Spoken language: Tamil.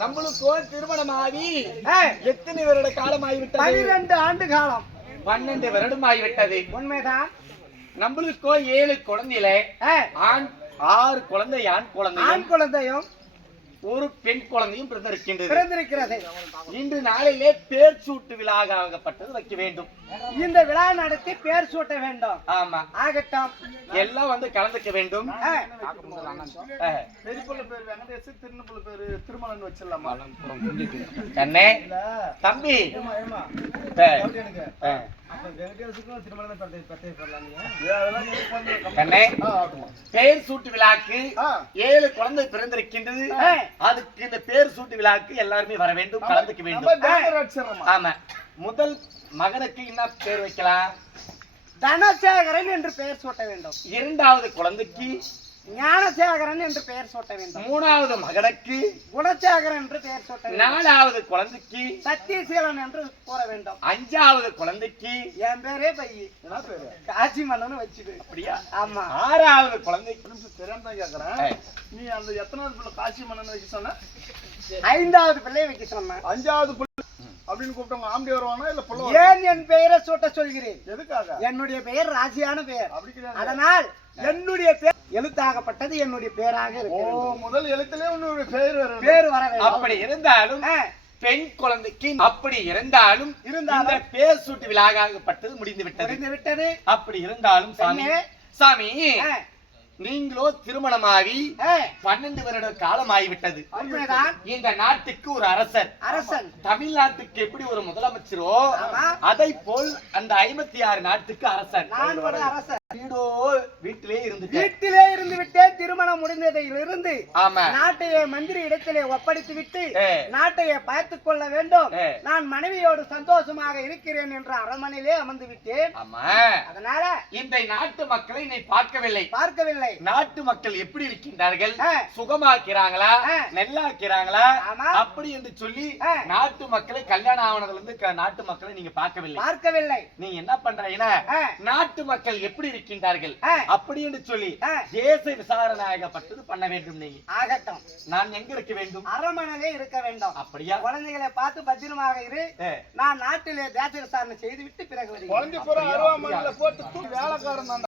நம்மளுக்கோ திருமணமாகி எத்தனை வருட காலம் ஆகிவிட்டது? 12 ஆண்டு காலம். 12 வருடம் ஆகிவிட்டது. உண்மைதான். நம்மளுக்கோ 7 குழந்தையில 6 குழந்தை ஆண் குழந்தையும் ஒரு பெண் குழந்தையும் பிறந்திருக்கிறது. இன்று நாளிலே பேர் சூட்டு விழாவாகப்பட்டது வைக்க வேண்டும். இந்த விழா நடத்தி பேர் சூட்ட வேண்டும். ஆமா, ஆகட்டும். எல்லாம் வந்து கலந்துக்க வேண்டும். திருமணம் வச்சிடலாமா? கண்ணே தம்பி, பேர் சூட்டு விழாக்கு 7 குழந்தை பிறந்திருக்கின்றது. அதுக்கு இந்த பேர் சூட்டு விழாக்கு எல்லாருமே வர வேண்டும், கலந்துக்க வேண்டும். ஆமா, முதல் மகனுக்கு என்ன பேர் வைக்கலாம்? தனசேகரன் என்று பெயர் சூட்ட வேண்டும். இரண்டாவது குழந்தைக்கு ஞானசேகரன் என்று பெயர் சூட்ட வேண்டும். மூணாவது மகனுக்கு குணசேகரன் என்று பெயர் சூட்ட வேண்டும். நாலாவது குழந்தைக்கு சத்தியசீலன் என்று கூற வேண்டும். அஞ்சாவது குழந்தைக்கு என் பேரே பையி, காசி மன்னன் வச்சுது. அப்படியா? ஆமா. ஆறாவது குழந்தைக்கு தெரியாம கேக்குறேன். நீ அந்த எத்தனாவது பிள்ளை காசி மன்னன் வைக்க சொன்ன? 5வது பிள்ளையை வைக்க சொன்ன. 5வது பிள்ளை அப்படின்னு கூப்பிட்டவங்க ஆம்படி வருவானா இல்ல புள்ள? ஏன் என் பெயரை சூட்ட சொல்கிறேன்? எதுக்காக? என்னுடைய பெயர் ராசியான பெயர். அதனால் என்னுடைய பேர் எழுத்தாகப்பட்டது என்னுடைய பேராக இருக்கு. முதல் எழுத்திலே உன்னுடைய பேர் வர வேண்டும். அப்படி இருந்தாலும் பெண் குழந்தைக்கு அப்படி இருந்தாலும் பேர் சூட்டு விழாகப்பட்டது முடிந்து விட்டது. அப்படி இருந்தாலும் சாமி, நீங்களோ திருமணமாகி 12 வருட காலம் ஆகிவிட்டது. இந்த நாட்டுக்கு ஒரு அரசன் தமிழ்நாட்டுக்கு எப்படி ஒரு முதலமைச்சரோ அதை போல் அந்த 56 நாட்டுக்கு அரசன். வீடோ வீட்டிலே இருந்து விட்டேன். திருமணம் முடிந்ததிலிருந்து ஆமா நாட்டையே மந்திரி இடத்திலே ஒப்படைத்து விட்டு நாட்டையே பார்த்துக் கொள்ள வேண்டும். நான் மனைவியோடு சந்தோஷமாக இருக்கிறேன் என்ற அரண்மனையிலே அமர்ந்து விட்டேன். ஆமா அதனால இந்த நாட்டு மக்களை நீ பார்க்கவில்லை. நாட்டு மக்கள் எப்படி இருக்கின்றார்கள், சுகமாக்கிறாங்களா, நெல்லாக்கிறாங்களா, அப்படி என்று சொல்லி நாட்டு மக்களை கல்யாணம் ஆனதுல இருந்து நாட்டு மக்களை நீங்க பார்க்கவில்லை. நீ என்ன பண்றீங்கன்னா நாட்டு மக்கள் எப்படி இருக்கின்றார்கள் அப்படி என்று சொல்லி தேச விசாரணையாகப்பட்டது பண்ண வேண்டும். நீங்க ஆகட்டும். நான் எங்க இருக்க வேண்டும்? அரண்மனையிலே இருக்க வேண்டும். அப்படியா? குழந்தைகளை பார்த்து பத்திரமாக இரு. நான் நாட்டிலே தேச விசாரணை செய்து விட்டு பிறகு வருகிறேன். குழந்தை பூரா அருவாமனையில போட்டு வேலைக்காரன்